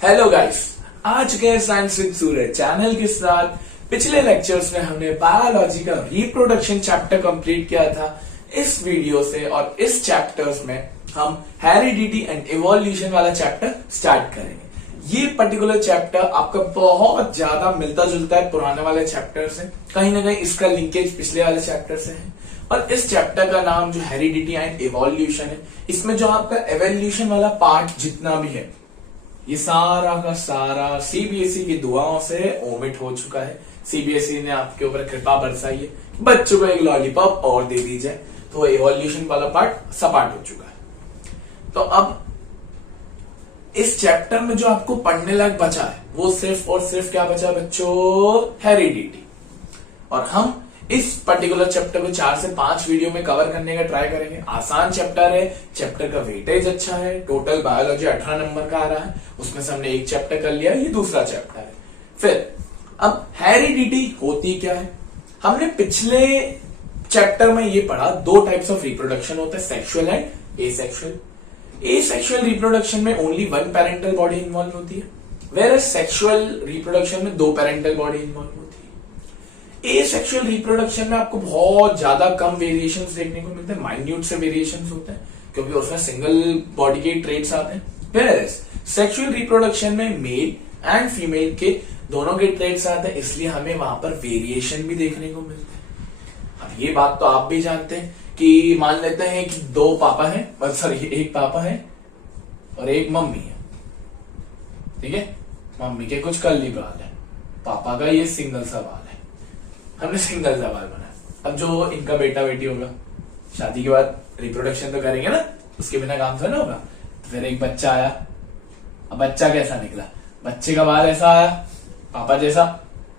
Hello guys, आज के science with Suraj channel के साथ पिछले लेक्चर्स में हमने बायोलॉजी का रिप्रोडक्शन चैप्टर कंप्लीट किया था। इस वीडियो से और इस चैप्टर्स में हम हेरिडिटी एंड इवोल्यूशन वाला चैप्टर स्टार्ट करेंगे। ये पर्टिकुलर चैप्टर आपका बहुत ज्यादा मिलता जुलता है पुराने वाले चैप्टर से, कहीं ना कहीं इसका लिंकेज पिछले वाले चैप्टर से है। और इस चैप्टर का नाम जो हेरिडिटी एंड इवोल्यूशन है, इसमें जो आपका एवोल्यूशन वाला पार्ट जितना भी है, ये सारा का सारा सीबीएसई की दुआओं से ओमिट हो चुका है। सीबीएसई ने आपके ऊपर कृपा बरसाई है, बच्चों को एक लॉलीपॉप और दे दी जाए, तो इवोल्यूशन वाला पार्ट सपाट हो चुका है। तो अब इस चैप्टर में जो आपको पढ़ने लायक बचा है वो सिर्फ और सिर्फ क्या बचा बच्चों? हेरिडिटी। और हम इस पर्टिकुलर चैप्टर को 4 से 5 वीडियो में कवर करने का ट्राई करेंगे। आसान चैप्टर है, चैप्टर का वेटेज अच्छा है, टोटल बायोलॉजी 18 नंबर का आ रहा है, उसमें से हमने एक चैप्टर कर लिया, ये दूसरा चैप्टर है। फिर अब हेरिडिटी होती क्या है? हमने पिछले चैप्टर में ये पढ़ा, 2 टाइप्स ऑफ रिप्रोडक्शन होता है, sexual and asexual. Asexual reproduction में ओनली 1 पेरेंटल बॉडी इन्वॉल्व होती है, वेयर सेक्सुअल रिप्रोडक्शन में 2 पेरेंटल बॉडी इन्वॉल्व होती है। एसेक्सुअल रिप्रोडक्शन में आपको बहुत ज्यादा कम वेरिएशंस देखने को मिलते हैं, माइन्यूट से वेरिएशंस होते हैं, क्योंकि उसमें सिंगल बॉडी के ट्रेट्स आते हैं। वेयरएज सेक्सुअल रिप्रोडक्शन में मेल एंड फीमेल के दोनों के ट्रेट्स आते हैं, इसलिए हमें वहां पर वेरिएशन भी देखने को मिलते हैं। अब ये बात तो आप भी जानते हैं कि मान लेते हैं कि 2 पापा हैं, सॉरी 1 पापा है और 1 मम्मी है, ठीक है। मम्मी के कुछ कर्ली बाल है, पापा का ये सिंगल सा बाल है, हमने सिंगल सा बाल बनाया। अब जो इनका बेटा बेटी होगा, शादी के बाद रिप्रोडक्शन तो करेंगे ना, उसके बिना काम थोड़ा ना होगा। तो फिर एक बच्चा आया, अब बच्चा कैसा निकला? बच्चे का बाल ऐसा आया पापा जैसा,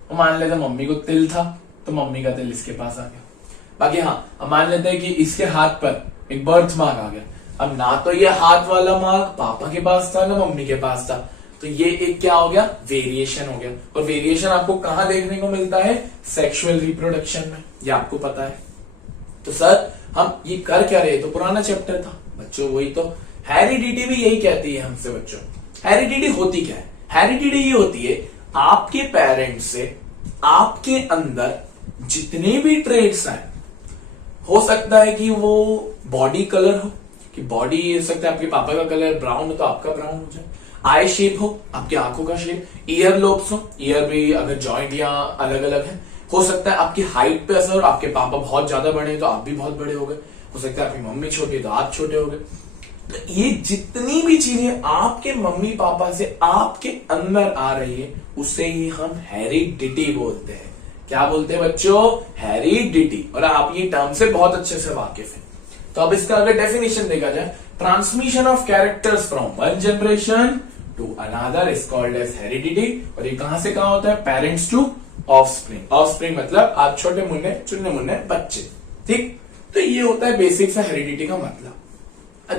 और मान लेते मम्मी को तिल था तो मम्मी का तिल इसके पास आ गया। बाकी हाँ, अब मान लेते हैं कि इसके हाथ पर एक बर्थ मार्क आ गया। अब ना तो ये हाथ वाला मार्क पापा के पास था ना मम्मी के पास था, तो ये एक क्या हो गया? वेरिएशन हो गया। और वेरिएशन आपको कहां देखने को मिलता है? सेक्सुअल रिप्रोडक्शन में, ये आपको पता है। तो सर हम ये कर क्या रहे? तो पुराना चैप्टर था बच्चों, वही तो हेरिडिटी भी यही कहती है हमसे बच्चों। हेरिडिटी होती क्या है? हेरिडिटी ये होती है आपके पेरेंट्स से आपके अंदर जितने भी ट्रेट्स आए, हो सकता है कि वो बॉडी कलर हो, कि बॉडी हो सकता है आपके पापा का कलर ब्राउन हो तो आपका ब्राउन हो जाए, आई शेप हो आपकी आंखों का शेप, ईयर लोब्स हो, ईयर भी अगर जॉइंट या अलग अलग है, हो सकता है आपकी हाइट पे असर, आपके पापा बहुत ज्यादा बड़े हैं तो आप भी बहुत बड़े हो गए, हो सकता है आपकी मम्मी छोटी है तो आप छोटे हो गए। तो ये जितनी भी चीजें आपके मम्मी पापा से आपके अंदर आ रही है, उसे ही हम हेरिडिटी बोलते हैं। क्या बोलते हैं बच्चों? हेरिडिटी। और आप ये टर्म से बहुत अच्छे से वाकिफ हैं। तो अब इसका अगर डेफिनेशन देखा जाए, transmission of characters from one generation to another is called as heredity. और ये कहां से कहां होता है? Parents to offspring. ऑफस्प्रिंग मतलब आप छोटे मुन्ने चुन्ने मुन्ने बच्चे, ठीक। तो ये होता है बेसिक सा हेरिडिटी का मतलब।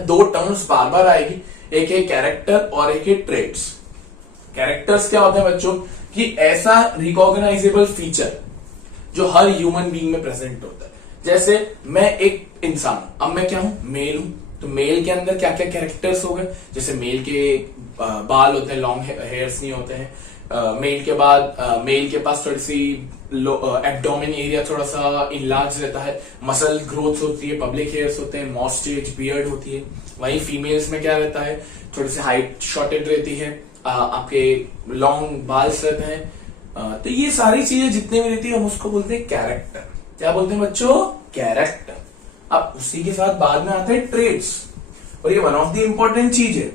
2 टर्म्स बार बार आएगी, एक है कैरेक्टर और एक है ट्रेट्स। कैरेक्टर्स क्या होते हैं बच्चों? कि ऐसा रिकॉग्नाइजेबल फीचर जो हर ह्यूमन बीइंग में प्रेजेंट होता है। जैसे मैं एक इंसान, अब मैं क्या हूं? मेल हूं, तो मेल के अंदर क्या क्या कैरेक्टर्स हो गए? जैसे मेल के बाल होते हैं, लॉन्ग हेयर्स नहीं होते हैं। मेल के बाद मेल के पास थोड़ी सी एब्डोमेन एरिया थोड़ा सा इनलार्ज रहता है, मसल ग्रोथ होती है, पब्लिक हेयर्स होते हैं, मॉस्टेज बियर्ड होती है। वहीं फीमेल्स में क्या रहता है? थोड़ी सी हाइट शॉर्टेड रहती है, आपके लॉन्ग बाल्स रहते हैं। तो ये सारी चीजें जितनी भी रहती है हम उसको बोलते हैं कैरेक्टर। क्या बोलते हैं बच्चों? कैरेक्टर। अब उसी के साथ बाद में आते हैं ट्रेट्स, और ये वन ऑफ द इंपॉर्टेंट चीज है,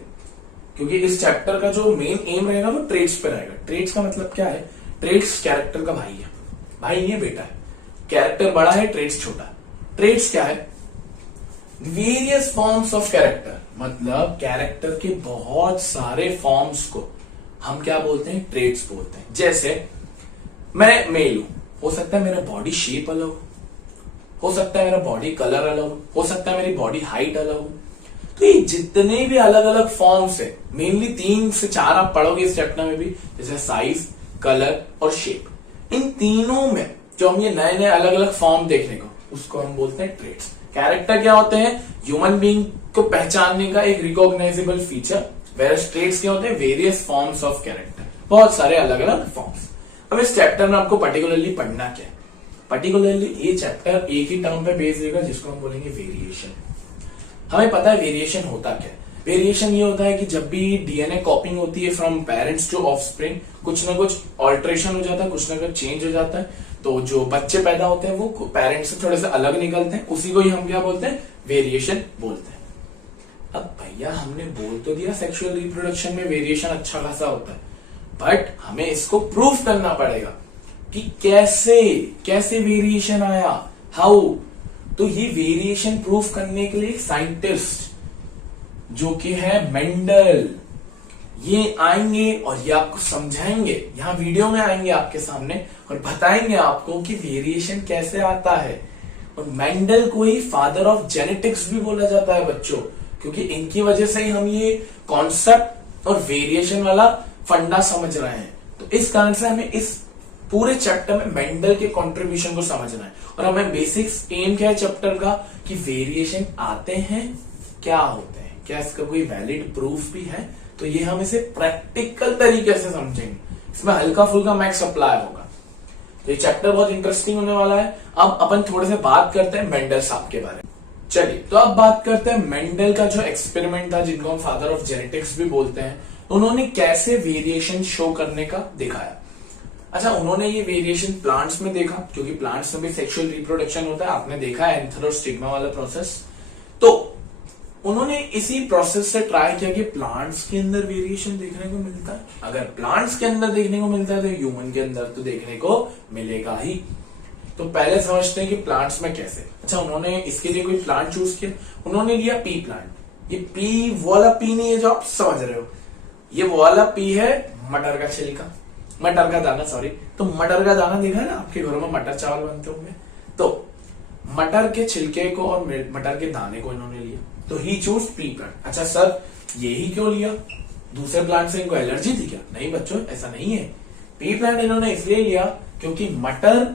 क्योंकि इस चैप्टर का जो मेन एम रहेगा वो ट्रेट्स पे रहेगा। ट्रेट्स का मतलब क्या है? ट्रेट्स कैरेक्टर का भाई है, भाई ये बेटा है। कैरेक्टर बड़ा है, ट्रेट्स छोटा है। ट्रेट्स क्या है? वेरियस फॉर्म्स ऑफ कैरेक्टर, मतलब कैरेक्टर के बहुत सारे फॉर्म्स को हम क्या बोलते हैं? ट्रेट्स बोलते हैं। जैसे मैं मेल हूं, हो सकता है मेरा बॉडी शेप अलग हो सकता है मेरा बॉडी कलर अलग हो सकता है मेरी बॉडी हाइट अलग हो। तो ये जितने भी अलग अलग फॉर्म्स है, मेनली 3 से 4 आप पढ़ोगे इस चैप्टर में भी, जैसे साइज, कलर और शेप। इन तीनों में जो हम ये नए नए अलग अलग फॉर्म देखने को, उसको हम बोलते हैं ट्रेट्स। कैरेक्टर क्या होते हैं? ह्यूमन बीइंग को पहचानने का एक रिकॉग्नाइजेबल फीचर, वेरियस ट्रेट्स क्या होते हैं? वेरियस फॉर्म्स ऑफ कैरेक्टर, बहुत सारे अलग अलग फॉर्म्स। अब इस चैप्टर में आपको पर्टिकुलरली पढ़ना क्या है? पर्टिकुलरली ये चैप्टर एक ही टर्म पे बेस्ड रहेगा जिसको हम बोलेंगे वेरिएशन। हमें पता है वेरिएशन होता क्या है। वेरिएशन ये होता है कि जब भी डीएनए कॉपिंग होती है फ्रॉम पेरेंट्स टू ऑफस्प्रिंग, कुछ ना कुछ ऑल्ट्रेशन हो जाता है, कुछ ना कुछ चेंज हो जाता है, तो जो बच्चे पैदा होते हैं वो पेरेंट्स से थोड़े से अलग निकलते हैं, उसी को ही हम क्या बोलते हैं? वेरिएशन बोलते हैं। अब भैया हमने बोल तो दिया सेक्सुअल रिप्रोडक्शन में वेरिएशन अच्छा खासा होता है, बट हमें इसको प्रूफ करना पड़ेगा कि कैसे कैसे वेरिएशन आया, हाउ। तो ये वेरिएशन प्रूफ करने के लिए साइंटिस्ट जो कि है मेंडल, ये आएंगे और ये आपको समझाएंगे, यहां वीडियो में आएंगे आपके सामने और बताएंगे आपको कि वेरिएशन कैसे आता है। और मेंडल को ही फादर ऑफ जेनेटिक्स भी बोला जाता है बच्चों, क्योंकि इनकी वजह से ही हम ये कॉन्सेप्ट और वेरिएशन वाला फंडा समझ रहे हैं। तो इस कारण से हमें इस पूरे चैप्टर में मेंडल के कंट्रीब्यूशन को समझना है। और हमें बेसिक्स एम क्या है चैप्टर का कि वेरिएशन आते हैं, क्या होते हैं, क्या इसका कोई वैलिड प्रूफ भी है। तो ये हम इसे प्रैक्टिकल तरीके से समझेंगे, इसमें हल्का फुल्का मैथ्स अप्लाई होगा। तो ये चैप्टर बहुत इंटरेस्टिंग होने वाला है। अब अपन थोड़े से बात करते हैं मेंडल साहब के बारे में। चलिए तो अब बात करते हैं मेंडल का जो एक्सपेरिमेंट था, जिनको हम फादर ऑफ जेनेटिक्स भी बोलते हैं, उन्होंने कैसे वेरिएशन शो करने का दिखाया। अच्छा, उन्होंने ये वेरिएशन प्लांट्स में देखा, क्योंकि प्लांट्स में भी सेक्सुअल रिप्रोडक्शन होता है, आपने देखा है एंथर और स्टिग्मा वाला प्रोसेस। तो उन्होंने इसी प्रोसेस से ट्राई किया कि प्लांट्स के अंदर वेरिएशन देखने को मिलता है। अगर प्लांट्स के अंदर देखने को मिलता है तो ह्यूमन के अंदर तो देखने को मिलेगा ही। तो पहले समझते हैं कि प्लांट्स में कैसे। अच्छा, उन्होंने इसके लिए कोई प्लांट चूज किया, उन्होंने लिया पी प्लांट। ये पी वाला पी नहीं है जो आप समझ रहे हो, ये वाला पी है मटर का छिलका, मटर का दाना, सॉरी। तो मटर का दाना देखा है ना, आपके घरों में मटर चावल बनते होंगे। तो मटर के छिलके को और मटर के दाने को इन्होंने लिया, तो ही चूज पी प्लांट। अच्छा सर, यही क्यों लिया? दूसरे प्लांट से इनको एलर्जी थी क्या? नहीं बच्चों, ऐसा नहीं है। पी प्लांट इन्होंने इसलिए लिया क्योंकि मटर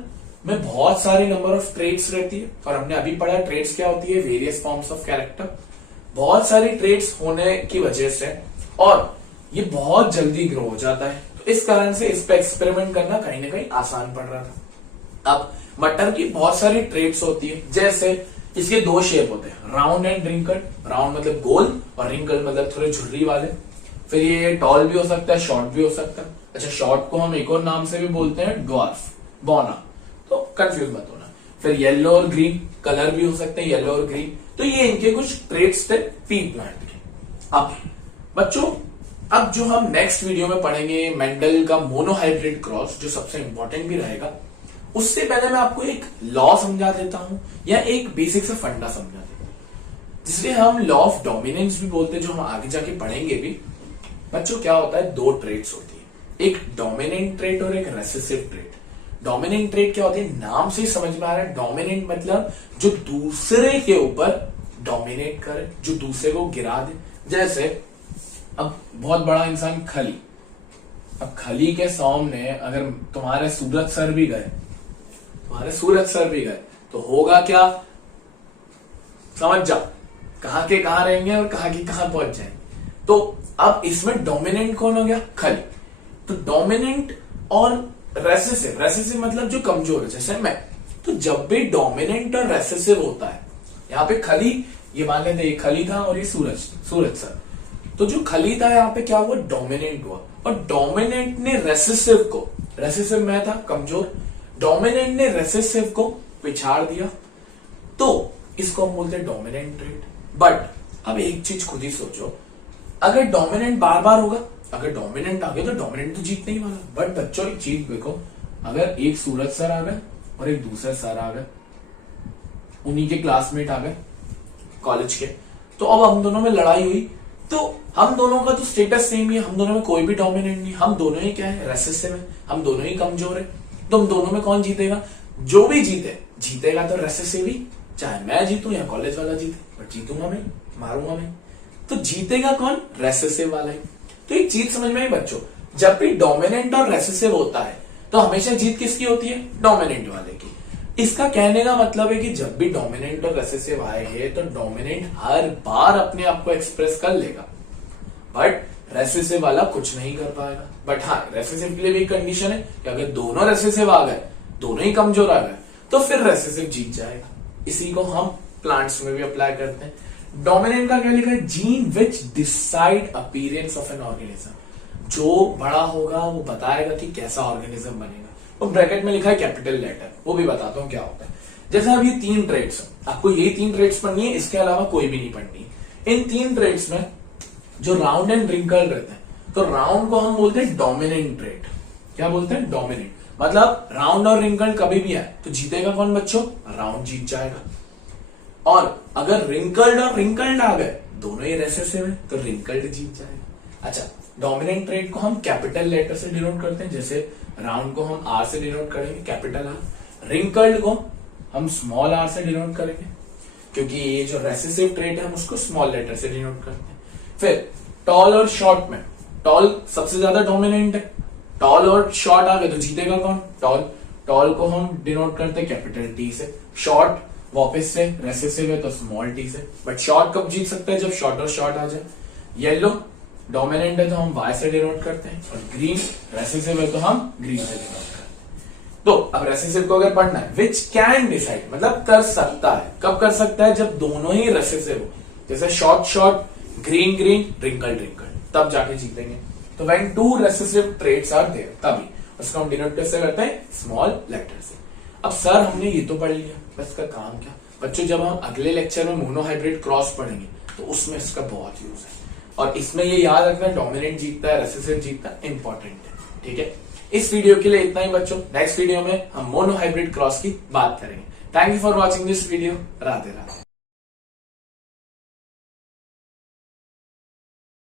में बहुत सारे नंबर ऑफ ट्रेट्स रहती है, और हमने अभी पढ़ा ट्रेट्स क्या होती है? Various forms of character. बहुत सारी ट्रेट्स होने की वजह से और ये बहुत जल्दी ग्रो हो जाता है, तो इस कारण से इस पे एक्सपेरिमेंट करना कहीं ना कहीं आसान पड़ रहा था। अब मटर की बहुत सारी ट्रेट्स होती है, जैसे इसके दो शेप होते हैं, राउंड एंड रिंकल। राउंड मतलब गोल और रिंकल मतलब थोड़े झुर्री वाले। फिर ये टॉल भी हो सकता है, शॉर्ट भी हो सकता है। अच्छा, शॉर्ट को हम एक और नाम से भी बोलते हैं ड्वार्फ, बौना, तो कंफ्यूज मत होना। फिर येलो और ग्रीन कलर भी हो सकते हैं, येलो और ग्रीन। तो ये इनके कुछ ट्रेट्स थे पी प्लांट के। अब बच्चों, अब जो हम नेक्स्ट वीडियो में पढ़ेंगे मेंडल का मोनोहाइब्रिड क्रॉस, जो सबसे इंपॉर्टेंट भी रहेगा, उससे पहले मैं आपको एक लॉ समझा देता हूं, या एक बेसिक से फंडा समझा देता हूं, जिससे हम लॉ ऑफ डोमिनेंस भी बोलते हैं, जो हम आगे जाके पढ़ेंगे भी। बच्चों क्या होता है? दो ट्रेट्स होती है, एक डोमिनेंट ट्रेट और एक रेसेसिव ट्रेट। डोमिनेंट ट्रेट क्या होती है? नाम से ही समझ में आ रहा है। डोमिनेंट मतलब जो दूसरे के ऊपर डोमिनेट करे, जो दूसरे को गिरा दे। जैसे अब बहुत बड़ा इंसान खली, अब खली के सामने अगर तुम्हारे सूरज सर भी गए, तो होगा क्या? समझ जाओ, कहां के कहां रहेंगे और कहां के कहां पहुंच जाएंगे। तो अब इसमें डोमिनेंट कौन हो गया? खली। तो डोमिनेंट और रेसेसिव मतलब जो कमजोर है, जैसे मैं। तो जब भी डोमिनेंट और रेसेसिव होता है, यहाँ पे खली, ये मान लेते ये खली था और ये सूरज सर, तो जो खली था यहाँ पे क्या हुआ? डोमिनेंट हुआ। और डोमिनेंट ने रेसेसिव मैं था कमजोर, डोमिनेंट ने रेसेसिव को पिछाड़ दिया, तो इसको हम बोलते हैं डोमिनेंट ट्रेट। बट अब एक चीज खुद ही सोचो, अगर डोमिनेंट बार बार होगा, अगर डोमिनेंट आ गया तो डोमिनेंट तो जीतने ही वाला। बट बच्चों एक चीज देखो, अगर एक सूरज सर आ गए और एक दूसरा सर आ गए, उन्हीं के क्लासमेट आ गए कॉलेज के, तो अब हम दोनों में लड़ाई हुई, तो हम दोनों का तो स्टेटस सेम ही है, हम दोनों में कोई भी डोमिनेंट नहीं, हम दोनों ही क्या है? रेसेसिव है, हम दोनों ही कमजोर है। तो हम दोनों में कौन जीतेगा? जो भी जीतेगा तो रेसेसिव ही, चाहे मैं जीतूं या कॉलेज वाला जीते, बट जीतूंगा मैं, मारूंगा मैं। तो जीतेगा कौन? रेसेसिव वाला ही। तो एक चीज समझ में आई बच्चों, जब भी डोमिनेंट और रेसेसिव होता है तो हमेशा जीत किसकी होती है? डोमिनेंट वाले की। इसका कहने का मतलब है कि जब भी डोमिनेंट और रेसेसिव आए हैं तो डोमिनेंट हर बार अपने आप को एक्सप्रेस कर लेगा, बट रेसेसिव वाला कुछ नहीं कर पाएगा। बट हाँ, रेसेसिव के लिए भी कंडीशन है कि अगर दोनों रेसेसिव आ गए, दोनों ही कमजोर आ गए, तो फिर रेसेसिव जीत जाएगा। इसी को हम प्लांट्स में भी अप्लाई करते हैं। डोमिनेंट का क्या लिखा है? Gene which decide appearance of an organism. जो बड़ा होगा वो बताएगा कि कैसा ऑर्गेनिज्म बनेगा। तो ब्रैकेट में लिखा है कैपिटल लेटर, वो भी बताता हूं क्या होता है। जैसे अब ये 3 ट्रेड्स हैं, आपको यही 3 ट्रेड्स पढ़नी है, इसके अलावा कोई भी नहीं पढ़नी है। इन 3 ट्रेड्स में जो राउंड एंड रिंकल रहते हैं, तो राउंड को हम बोलते हैं डोमिनेंट ट्रेड। क्या बोलते हैं? डोमिनेंट। मतलब राउंड और रिंकल कभी भी आए तो जीतेगा कौन बच्चों? राउंड जीत जाएगा। और अगर रिंकल्ड और रिंकल्ड आ गए, दोनों ही रेसेसिव है, तो रिंकल्ड जीत जाएगा। अच्छा, डोमिनेंट ट्रेड को हम कैपिटल लेटर से डिनोट करते हैं, जैसे राउंड को हम आर से डिनोट करेंगे, कैपिटल आर। रिंकल्ड को हम स्मॉल आर से डिनोट करेंगे, क्योंकि ये जो रेसेसिव ट्रेड है हम उसको स्मॉल लेटर से डिनोट करते हैं। फिर टॉल और शॉर्ट में, टॉल सबसे ज्यादा डोमिनेंट है, टॉल और शॉर्ट आ गए तो जीतेगा कौन? टॉल। टॉल को हम डिनोट करते हैं कैपिटल टी से। शॉर्ट वापस से रेसेसिव है तो स्मॉल टी से। बट शॉर्ट कब जीत सकता है? जब शॉर्ट और शॉर्ट आ जाए। येलो डोमिनेंट है तो हम वाई से डिनोट करते हैं, और ग्रीन रेसेसिव है तो हम ग्रीन से डिनोट करते हैं। तो अब रेसेसिव को अगर पढ़ना है, विच कैन डिसाइड मतलब कर सकता है। कब कर सकता है? जब दोनों ही रेसेसिव हो, जैसे short short, green green, wrinkle wrinkle, तब जाके जीतेंगे। तो when 2 recessive traits are there, तभी उसको हम डिनोट कैसे करते हैं? स्मॉल लेटर से। अब सर हमने ये तो पढ़ लिया, बस इसका काम क्या? बच्चों, जब हम अगले लेक्चर में मोनोहाइब्रिड क्रॉस पढ़ेंगे तो उसमें इसका बहुत यूज है, और इसमें ये याद रखना डोमिनेंट जीतता है, रेसेसिव जीतता है, इंपॉर्टेंट है। ठीक है, इस वीडियो के लिए इतना ही बच्चों। नेक्स्ट वीडियो में हम मोनोहाइब्रिड क्रॉस की बात करेंगे। Thank you for watching this video. Radhe Radhe.